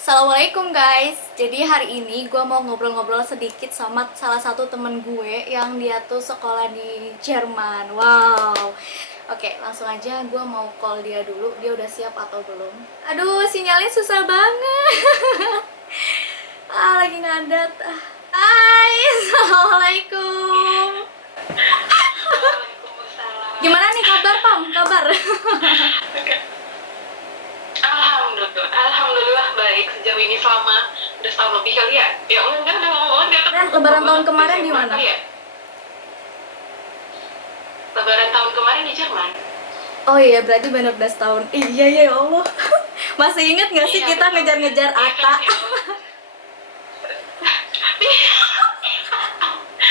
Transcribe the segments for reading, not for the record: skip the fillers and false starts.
Assalamualaikum guys. Jadi hari ini gue mau ngobrol-ngobrol sedikit sama salah satu temen gue yang dia tuh sekolah di Jerman. Wow. Oke, langsung aja gue mau call dia dulu. Dia udah siap atau belum? Aduh, sinyalnya susah banget. Lagi ngadat. Hai, assalamualaikum. Waalaikumsalam. Gimana nih kabar, Pam? Kabar? Alhamdulillah baik sejauh ini selama udah setahun lebih kali ya. Ya enggak udah lama banget. Kalian lebaran tahun kemarin di mana? Ya? Lebaran tahun kemarin di Jerman. Oh iya, berarti bener-bener setahun. Iya ya Allah. Masih inget gak sih Iya, kita betul. ngejar-ngejar Iya, Ata? ya Allah.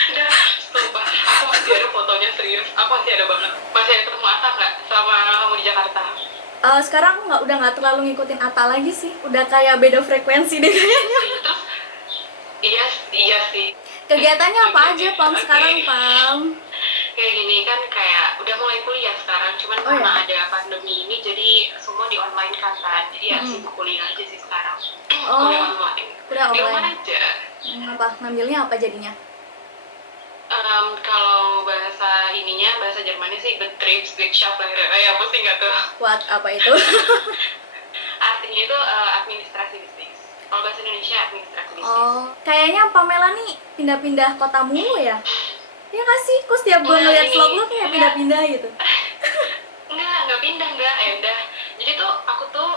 Udah, sumpah. Aku masih ada fotonya serius. Aku masih ada banget. Masih ada ketemu Ata nggak selama kamu di Jakarta? Sekarang aku udah nggak terlalu ngikutin Ata lagi sih. Udah kayak beda frekuensi deh kayaknya. Terus, iya sih. Kegiatannya apa aja, Pam, Oke. sekarang, Pam? Kayak gini kan kayak udah mulai kuliah sekarang, cuman Oh, karena ya? ada pandemi ini jadi semua di online kan, jadi ya Mm-mm. sibuk kuliah aja sih sekarang. Oh, Kuliah online udah di rumah online. aja. Apa? Ngambilnya apa jadinya? Kalau bahasa ininya, bahasa Jermannya sih Betriebswirtschaft lah ya, mesti nggak tuh. What? Apa itu? Artinya itu administrasi bisnis. Kalau bahasa Indonesia administrasi bisnis. Oh, kayaknya Pamela nih pindah-pindah kota mulu ya? Iya nggak sih? Kok setiap gue Nah, ngeliat ini- vlog lu kayak pindah-pindah gitu? Nggak pindah, nggak, udah. Jadi tuh aku tuh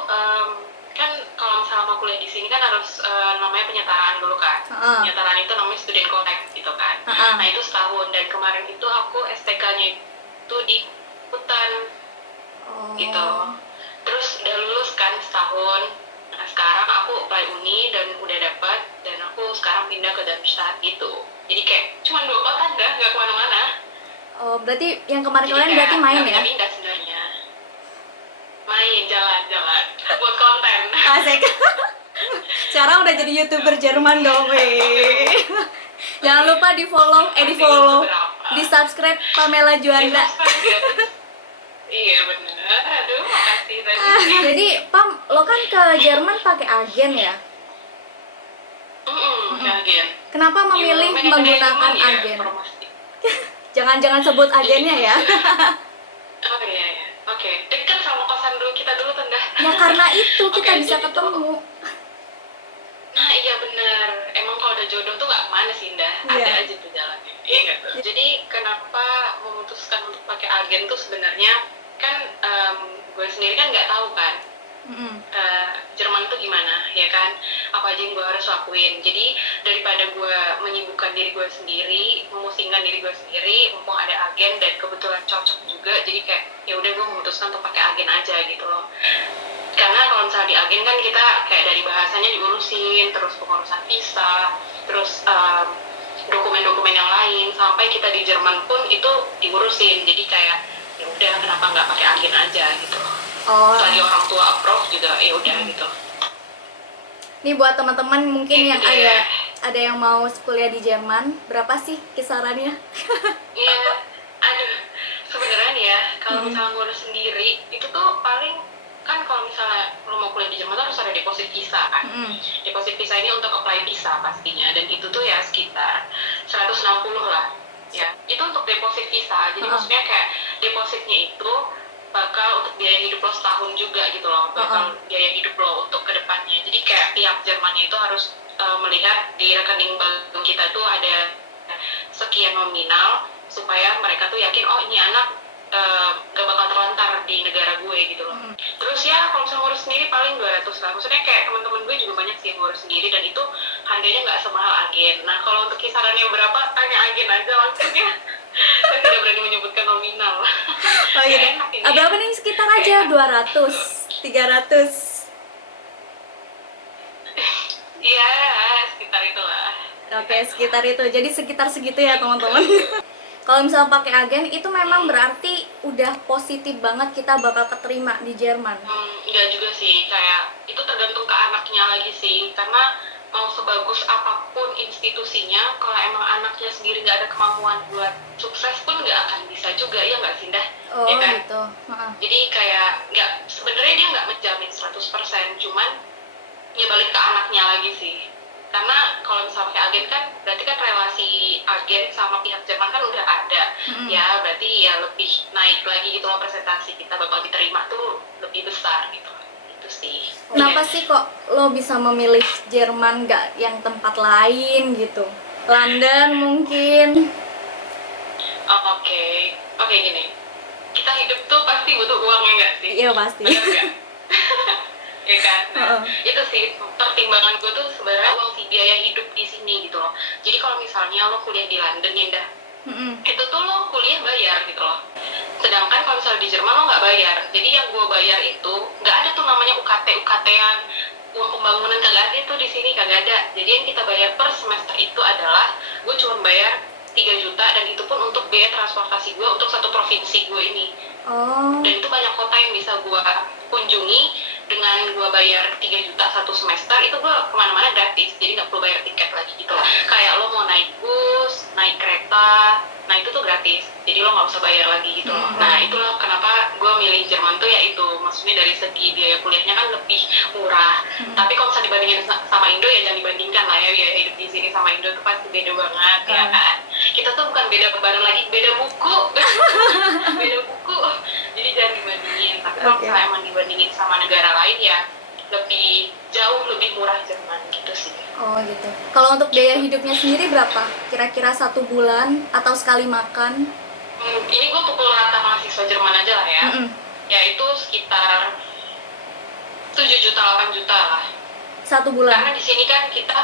kan kalau misalnya mau kuliah di sini kan harus namanya penyetaraan dulu kan. Heeh. Penyetaraan itu namanya student connect gitu kan. Heeh. Nah itu setahun, dan kemarin itu aku STK-nya itu di Hutan Oh. gitu. Terus udah lulus kan setahun. Nah sekarang aku apply uni dan udah dapet, dan aku sekarang pindah ke Darmstadt gitu. Jadi kayak cuma 2 kota, nggak kemana-mana. Oh, berarti yang kemarin-kemarin Jadi berarti kayak main nggak ya? pindah sebenarnya. Main, jalan-jalan buat konten. Asik. Sekarang udah jadi YouTuber Jerman dong, weh. Jangan lupa di-follow, di-subscribe Pamela Juanda. Iya bener, aduh makasih tadi. Jadi, Pam, lo kan ke Jerman pakai agen ya? Agen. Kenapa memilih menggunakan agen? Jangan-jangan sebut agennya ya. Oh iya. Oke, dekat sama kosan dulu kita dulu Tenda. Ya karena itu kita Oke, bisa jadi ketemu. Nah iya bener, emang kalau ada jodoh tuh nggak kemana sih Indah, Iya. ada aja tuh jalannya. Iya nggak tuh? Jadi kenapa memutuskan untuk pakai agen tuh sebenarnya kan gue sendiri kan nggak tahu kan Jerman tuh gimana ya kan, apa aja yang gue harus lakuin. Jadi daripada gue menyibukkan diri gue sendiri, memusingkan diri gue sendiri, mumpung ada agen dan kebetulan cocok juga, jadi kayak ya udah gue memutuskan untuk pakai agen aja gitu loh. Karena kalau misalnya di agen kan kita kayak dari bahasanya diurusin, terus pengurusan visa, terus dokumen-dokumen yang lain, sampai kita di Jerman pun itu diurusin. Jadi kayak ya udah kenapa nggak pakai agen aja gitu. Oh, Selagi orang tua approve juga ya udah gitu. nih buat teman-teman mungkin yang Iya. ada yang mau kuliah di Jerman, berapa sih kisarannya? Iya, aduh, sebenarnya nih ya, kalau misalnya ngurus sendiri, itu tuh paling, kan kalau misalnya lo mau kuliah di Jerman tuh harus ada deposit visa kan. Deposit visa ini untuk apply visa pastinya, dan itu tuh ya sekitar 160 lah. Ya, itu untuk deposit visa, jadi maksudnya kayak depositnya itu bakal untuk biaya hidup lo setahun juga gitu loh, bakal biaya hidup lo untuk kedepannya. Jadi kayak pihak Jermannya itu harus melihat di rekening bank kita tuh ada sekian nominal, supaya mereka tuh yakin oh ini anak gak bakal terlantar di negara gue gitu loh. Terus ya kalau misalnya ngurus sendiri paling 200 lah. Maksudnya kayak teman-teman gue juga banyak sih yang ngurus sendiri, dan itu harganya nggak semahal agen. Nah kalau untuk kisarannya berapa, tanya agen aja langsung ya. Saya tidak berani menyebutkan nominal. Oh iya. Nggak enak ini. Berapa nih, sekitar aja 200, 300. Iya, sekitar itulah. Oke, sekitar itu. Jadi sekitar segitu ya, teman-teman. Kalau misalnya pakai agen itu memang berarti udah positif banget kita bakal keterima di Jerman. Enggak juga sih, kayak itu tergantung ke anaknya lagi sih. Karena mau sebagus apapun institusinya, kalau emang anaknya sendiri nggak ada kemampuan buat sukses pun nggak akan bisa juga, ya nggak sih Dah? Oh Ya kan? gitu. Heeh. Jadi kayak nggak, sebenarnya dia nggak menjamin 100%, cuman ya balik ke anaknya lagi sih. Karena kalau misalnya pakai agen kan berarti kan relasi agen sama pihak Jerman kan udah ada. Ya berarti ya lebih naik lagi gitu loh, presentasi kita bakal diterima tuh lebih besar gitu. Itu sih. Kenapa sih kok lo bisa memilih Jerman nggak yang tempat lain gitu? London mungkin? Oke, gini. Kita hidup tuh pasti butuh uang ya nggak sih? Iya pasti. Bener nggak? Ya kan? Nah, itu sih pertimbangan gue tuh sebenarnya uang sih, biaya hidup di sini gitu loh. Jadi kalau misalnya lo kuliah di London ya dah, itu tuh lo kuliah bayar gitu loh. Sedangkan kalau misalnya di Jerman lo nggak bayar. Jadi yang gue bayar itu nggak ada tuh namanya UKT-an, uang pembangunan, kagak ada tuh di sini, kagak ada. Jadi yang kita bayar per semester itu adalah gue cuma bayar 3 juta, dan itu pun untuk biaya transportasi gue untuk satu provinsi gue ini. Dan itu banyak kota yang bisa gue kunjungi. Dengan gue bayar 3 juta satu semester, itu gue kemana-mana gratis, jadi nggak perlu bayar tiket lagi gitu lah. Kayak lo mau naik bus, naik kereta, nah itu tuh gratis, jadi lo nggak usah bayar lagi gitu loh. Nah itulah kenapa gue milih Jerman tuh, ya itu maksudnya dari segi biaya kuliahnya kan lebih murah. Tapi kalau misalnya dibandingin sama Indo ya jangan dibandingkan lah ya, biaya hidup di sini sama Indo tuh pasti beda banget ya kan. Kita tuh bukan beda barang lagi, beda buku. Beda buku, jadi jangan dibandingin. Tapi kalau misalnya emang dibandingin sama negara lain ya lebih jauh lebih murah Jerman gitu sih. Oh gitu. Kalau untuk biaya hidupnya sendiri berapa? Kira-kira 1 bulan atau sekali makan? Ini gue pukul rata mahasiswa Jerman aja lah ya. Yaitu sekitar 7 juta 8 juta lah. 1 bulan. Karena di sini kan kita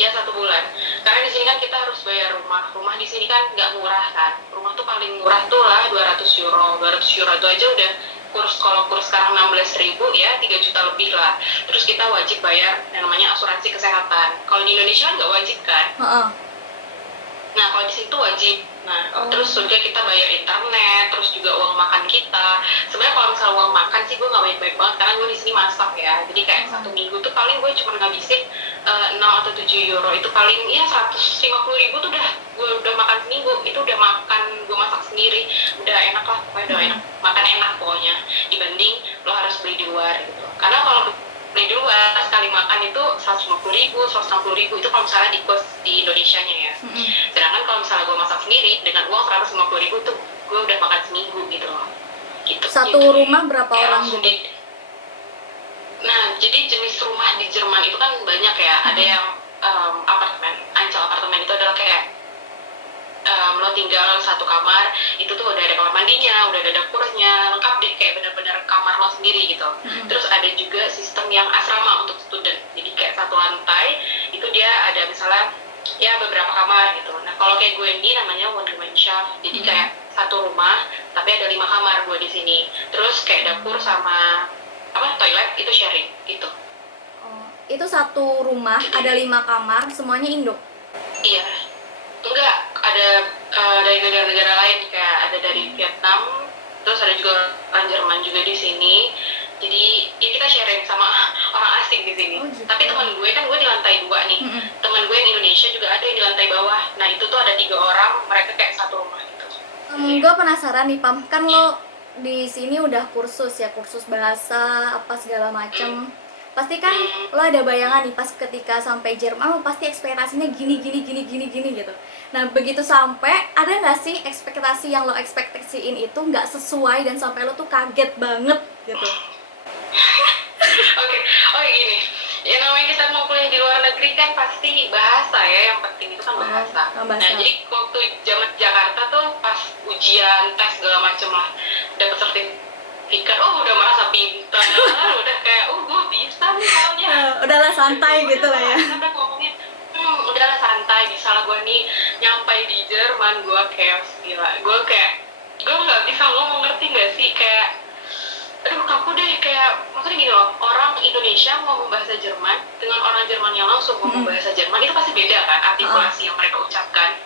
ya 1 bulan. Karena di sini kan kita harus bayar rumah. Rumah di sini kan nggak murah kan. Rumah tuh paling murah tuh lah 200 euro. 200 euro itu aja udah kalau kurs sekarang 16.000 ya 3 juta lebih lah. Terus kita wajib bayar yang namanya asuransi kesehatan. Kalau di Indonesia kan nggak wajib kan. Nah kalau di situ wajib. Nah terus juga kita bayar internet, terus juga uang makan kita. Sebenarnya kalau misalnya uang makan sih gue nggak banyak banget, karena gue di sini masak ya. Jadi kayak 1 minggu tuh paling gue cuma ngabisin 6 atau 7 euro. Itu paling ya 150.000 tuh gue udah makan seminggu. Itu udah makan gue masak sendiri, udah enak lah pokoknya, udah enak, makan enak pokoknya, dibanding lo harus beli di luar gitu. Karena kalau beli di luar sekali makan itu 150.000, 160.000 itu kalau misalnya di kos di Indonesianya ya. Sedangkan kalau misalnya gue masak sendiri dengan uang 150.000 tuh gue udah makan seminggu gitu loh. Gitu. Satu gitu. rumah berapa Kayak orang gitu? Nah jadi jenis rumah di Jerman itu kan banyak ya. Ada yang apartemen, ancol apartemen itu adalah kayak lo tinggal satu kamar, itu tuh udah ada kamar mandinya, udah ada dapurnya, lengkap deh, kayak bener-bener kamar lo sendiri gitu. Terus ada juga sistem yang asrama untuk student, jadi kayak satu lantai itu dia ada misalnya ya beberapa kamar gitu. Nah kalau kayak gue ini namanya Wohngemeinschaft, jadi kayak satu rumah tapi ada 5 kamar gue di sini. Terus kayak dapur sama toilet itu sharing gitu. Itu satu rumah ada 5 kamar, semuanya Indo? Iya, enggak, ada dari negara-negara lain, kayak ada dari Vietnam, terus ada juga orang Jerman juga di sini. Jadi ya kita sharing sama orang asing di sini. Gitu. Tapi teman gue kan gue di lantai 2 nih. Teman gue yang Indonesia juga ada yang di lantai bawah. Nah itu tuh ada 3 orang, mereka kayak satu rumah gitu. Gue penasaran nih Pam, kan lo di sini udah kursus ya, kursus bahasa apa segala macem. Pasti kan lo ada bayangan nih pas ketika sampai Jerman, lo pasti ekspektasinya gini gitu. Nah begitu sampai, ada nggak sih ekspektasi yang lo ekspektasiin itu nggak sesuai dan sampai lo tuh kaget banget gitu? Oke, gini. Ya namanya kita mau kuliah di luar negeri kan pasti bahasa ya, yang penting itu kan bahasa. Nah jadi waktu zaman Jakarta tuh pas ujian, tes segala macem lah, dapet sertifikat, udah merasa pintar, udah kayak gue bisa nih soalnya. Udahlah santai gitu lah ya. Udah ngomongin, udahlah santai, bisa lah gue nih nyampai di Jerman, gue kayak gila, gue nggak bisa ngomong, ngerti nggak sih, kayak aduh kaku deh, kayak maksudnya gini loh, orang Indonesia ngomong bahasa Jerman dengan orang Jerman yang langsung ngomong bahasa Jerman itu pasti beda kan, artikulasi yang mereka ucapkan,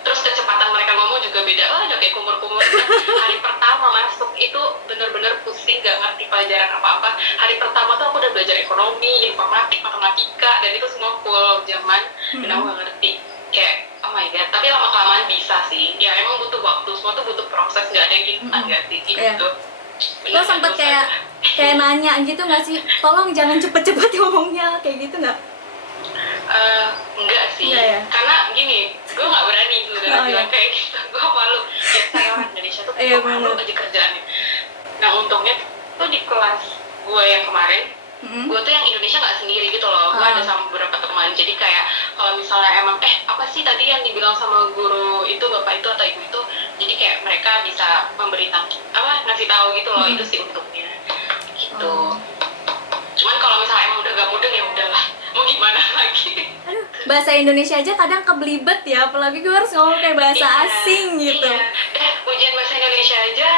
terus kecepatan mereka ngomong juga beda. Udah kayak kumur-kumur kan. Hari pertama masuk itu bener-bener pusing, gak ngerti pelajaran apa-apa. Hari pertama tuh aku udah belajar ekonomi, informatik, matematika, dan itu semua full Jerman, dan aku gak ngerti, kayak oh my god. Tapi lama-kelamaan bisa sih, ya emang butuh waktu, semua tuh butuh proses, gak ada yang instan gak sih gitu. Lo sempet kayak Kayak nanya gitu nggak sih, tolong jangan cepet-cepet ngomongnya, kayak gitu nggak? Enggak sih, Enggak ya? karena gini, gue nggak berani sebenarnya Oh, bilang iya. kayak gitu, gue malu. Ya saya orang Indonesia tuh Iya, malu bener. aja kerjaannya. Nah untungnya tuh di kelas gue yang kemarin, gue tuh yang Indonesia nggak sendiri gitu loh, gue ada sama beberapa teman. Jadi kayak kalau misalnya emang apa sih tadi yang dibilang sama guru itu, bapak itu atau ibu itu, jadi kayak mereka bisa memberitahu ngasih tahu gitu loh. Itu sih untungnya gitu. Cuman kalau misalnya emang udah gak mudeng ya udahlah, mau gimana lagi. Aduh, bahasa Indonesia aja kadang kebelibet ya, apalagi gue harus ngomong kayak bahasa Iya, asing gitu. Iya. Ujian bahasa Indonesia aja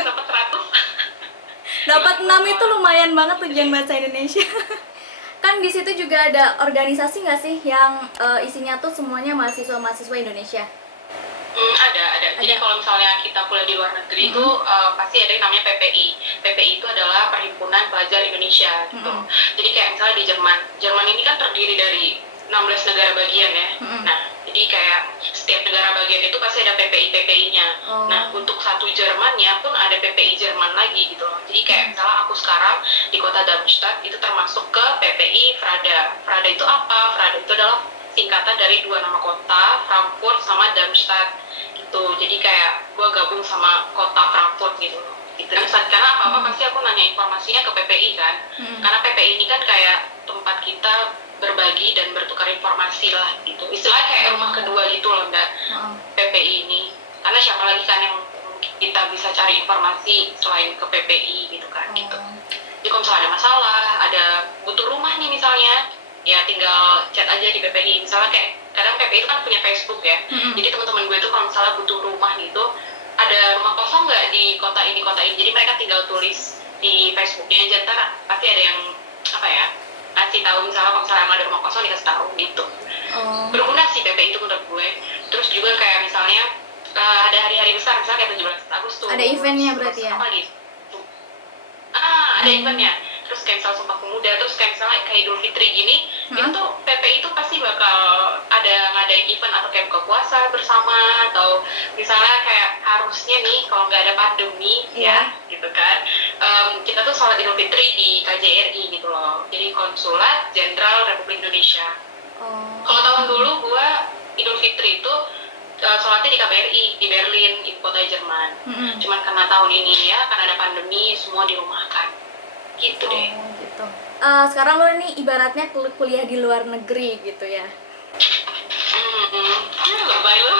dapat 100. Dapat 6 itu lumayan banget ujian bahasa Indonesia. Kan di situ juga ada organisasi nggak sih yang isinya tuh semuanya mahasiswa-mahasiswa Indonesia? Ada. Jadi kalau misalnya kita kuliah di luar negeri itu pasti ada yang namanya PPI. PPI itu adalah Perhimpunan Pelajar Indonesia gitu. Jadi kayak misalnya di Jerman ini kan terdiri dari 16 negara bagian ya. Nah, jadi kayak setiap negara bagian itu pasti ada PPI-PPI-nya. Nah, untuk satu Jermannya pun ada PPI Jerman lagi gitu loh. Jadi kayak misalnya aku sekarang di kota Darmstadt itu termasuk ke PPI Frada. Frada itu apa? Frada itu adalah singkatan dari dua nama kota, Frankfurt sama Darmstadt gitu. Jadi kayak gue gabung sama kota Frankfurt gitu loh. Gitu. Karena apa-apa pasti aku nanya informasinya ke PPI kan. Karena PPI ini kan kayak tempat kita berbagi dan bertukar informasi lah gitu. Istilahnya kayak rumah kedua gitu loh Mbak, PPI ini. Karena siapa lagi kan yang kita bisa cari informasi selain ke PPI gitu kan gitu. Jadi kalau misalnya ada masalah, ada butuh rumah nih misalnya, ya tinggal chat aja di PPI. Misalnya kayak kadang PPI itu kan punya Facebook ya. Jadi teman-teman gue itu kalau misalnya butuh rumah gitu, ada rumah kosong nggak di kota ini. Jadi mereka tinggal tulis di Facebooknya aja, ntar pasti ada yang kasih tahu misalnya kalau misalnya ada rumah kosong dikasih tahu gitu. Berguna sih PPI itu menurut gue. Terus juga kayak misalnya ada hari-hari besar misalnya kayak 17 Agustus. Ada eventnya berarti ya? Apa gitu? Ada eventnya. Terus kayak misalnya Sumpah Pemuda, terus kayak misalnya kayak Idul Fitri gini, itu tuh PPI itu pasti bakal ada ngadain event atau kayak buka puasa bersama, atau misalnya kayak harusnya nih kalau nggak ada pandemi ya gitu kan, kita tuh sholat Idul Fitri di KJRI gitu loh. Jadi Konsulat Jenderal Republik Indonesia. Kalau tahun dulu gua Idul Fitri itu sholatnya di KBRI di Berlin, ibu kota Jerman. Cuman karena tahun ini ya, karena ada pandemi, semua dirumahkan. Gitu deh. Gitu. Sekarang lo nih ibaratnya kuliah di luar negeri gitu ya? Lebay lo.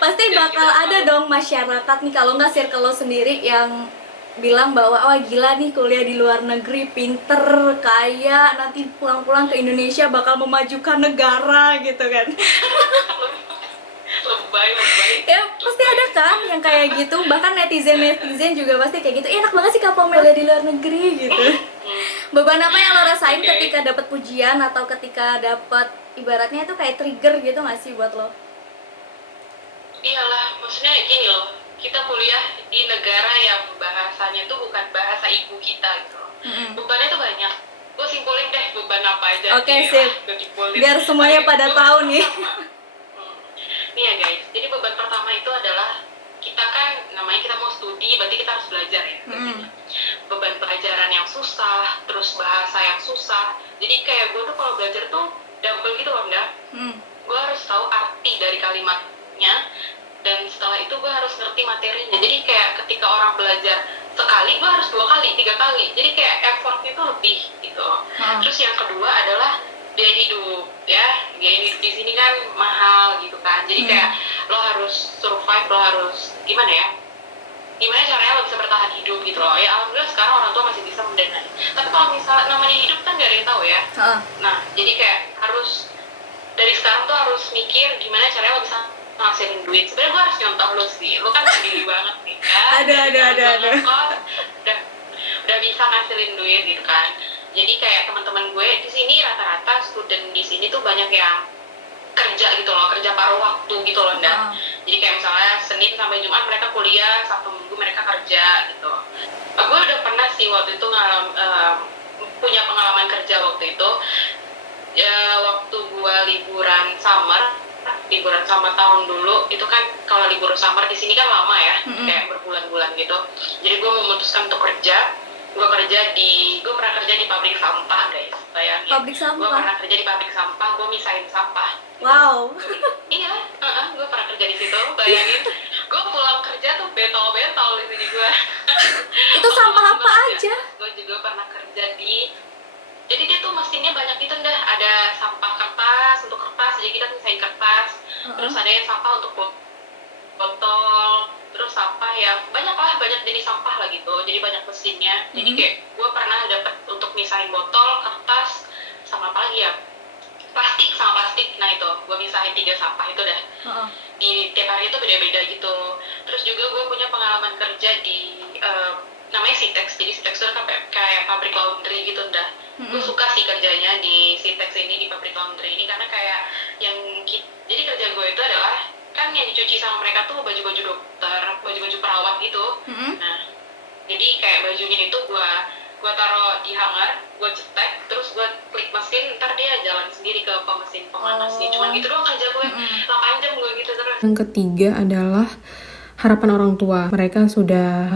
Pasti bakal ada dong masyarakat nih, kalau nggak circle lo sendiri yang bilang bahwa wah gila nih kuliah di luar negeri, pinter, kaya, nanti pulang-pulang ke Indonesia bakal memajukan negara gitu kan. Lebay. Ya pasti ada kan yang kayak gitu, bahkan netizen juga pasti kayak gitu. Enak banget sih Kak Pomel di luar negeri gitu. Beban apa yang lo rasain ketika dapat pujian atau ketika dapat ibaratnya itu kayak trigger gitu nggak sih buat lo? Iyalah, maksudnya gini loh, kita kuliah di negara yang bahasanya tuh bukan bahasa ibu kita gitu loh. Bebannya tuh banyak. Gue simpulin deh beban apa aja. Oke, sip. Biar semuanya pada tahu nih. Nih ya guys, jadi beban pertama itu adalah kita kan namanya kita mau studi, berarti kita harus belajar ya. Beban pelajaran yang susah, terus bahasa yang susah. Jadi kayak gue tuh kalau belajar tuh double gitu loh Mbak. Gue harus tahu arti dari kalimatnya, dan setelah itu gue harus ngerti materinya. Jadi kayak ketika orang belajar sekali, gue harus 2 kali, 3 kali. Jadi kayak effortnya itu lebih gitu. Terus yang kedua adalah biaya hidup ya. Biaya hidup di sini kan mahal gitu kan. Jadi kayak lo harus survive, lo harus gimana caranya lo bisa bertahan hidup gitu loh. Ya alhamdulillah sekarang orang tua masih bisa mendanai. Tapi kalau misalnya namanya hidup kan gak ada yang tahu ya. Nah jadi kayak harus dari sekarang tuh harus mikir gimana caranya lo bisa ngasilin duit. Sebenarnya gue harus nyontoh lo sih, lo kan sendiri banget nih kan. Ada. Udah bisa ngasilin duit gitu kan. Jadi kayak teman-teman gue di sini rata-rata student di sini tuh banyak yang kerja gitu loh, kerja paruh waktu gitu loh Nda. Jadi kayak misalnya Senin sampai Jumat mereka kuliah, Sabtu Minggu mereka kerja gitu. Gue udah pernah sih waktu itu punya pengalaman kerja waktu itu. Waktu gue liburan summer liburan sama tahun dulu itu kan, kalau libur summer di sini kan lama ya, kayak berbulan-bulan gitu. Jadi gue memutuskan untuk kerja. Gue pernah kerja di pabrik sampah, guys. Bayangin. Pabrik Gue sampah. pernah kerja di pabrik sampah, gue misahin sampah. Wow. Iya, gue pernah kerja di situ. Bayangin, gue pulang kerja tuh bentol-bentol di sini gue. Itu sampah apa aja? Gue juga pernah kerja jadi dia tuh mesinnya banyak gitu dah. Ada sampah kertas, untuk kertas, jadi kita misahin kertas. Terus ada yang sampah untuk botol, terus sampah yang banyak jenis sampah lah gitu. Jadi banyak mesinnya. Jadi kayak gue pernah dapet untuk misahin botol, kertas, sama apa lagi ya? Plastik sama plastik. Nah itu, gue misahin 3 sampah itu dah. Di tiap hari itu beda-beda gitu. Terus juga gue punya pengalaman kerja di namanya Sitex. Jadi Sitex itu kan kayak pabrik laundry gitu dah. Gue suka sih kerjanya di Sitex ini, di pabrik laundry ini, karena kayak jadi kerjaan gue itu adalah kan yang dicuci sama mereka tuh baju-baju dokter, baju-baju perawat gitu. Nah, jadi kayak bajunya itu gue taruh di hanger, gue cetek, terus gue klik mesin, ntar dia jalan sendiri ke mesin pemanasnya. Cuman gitu doang kerja gue, 8 jam gue gitu terus. Yang ketiga adalah harapan orang tua. Mereka sudah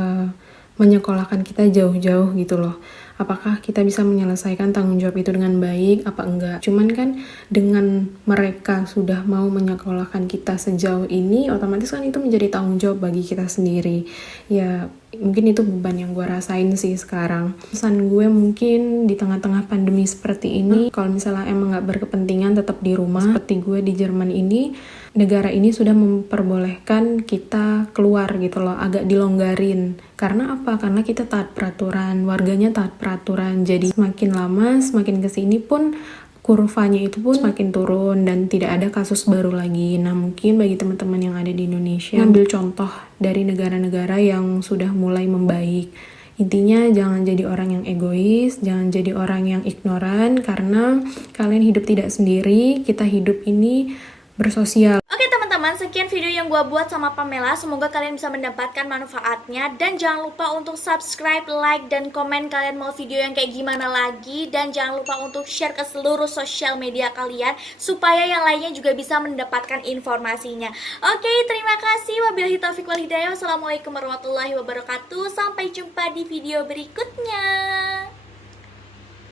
menyekolahkan kita jauh-jauh gitu loh. Apakah kita bisa menyelesaikan tanggung jawab itu dengan baik apa enggak? Cuman kan dengan mereka sudah mau menyekolahkan kita sejauh ini, otomatis kan itu menjadi tanggung jawab bagi kita sendiri. Ya mungkin itu beban yang gue rasain sih sekarang. Pesan gue mungkin di tengah-tengah pandemi seperti ini, kalau misalnya emang gak berkepentingan tetap di rumah, seperti gue di Jerman ini, negara ini sudah memperbolehkan kita keluar gitu loh, agak dilonggarin. Karena apa? Karena kita taat peraturan, warganya taat peraturan. Jadi semakin lama, semakin kesini pun kurvanya itu pun semakin turun dan tidak ada kasus baru lagi. Nah mungkin bagi teman-teman yang ada di Indonesia, ambil contoh dari negara-negara yang sudah mulai membaik. Intinya jangan jadi orang yang egois, jangan jadi orang yang ignoran, karena kalian hidup tidak sendiri, kita hidup ini bersosial. Oke teman-teman, sekian video yang gue buat sama Pamela. Semoga kalian bisa mendapatkan manfaatnya. Dan jangan lupa untuk subscribe, like, dan komen kalian mau video yang kayak gimana lagi. Dan jangan lupa untuk share ke seluruh sosial media kalian, supaya yang lainnya juga bisa mendapatkan informasinya. Oke, terima kasih. Wabillahi taufiq wal hidayah. Wassalamualaikum warahmatullahi wabarakatuh. Sampai jumpa di video berikutnya.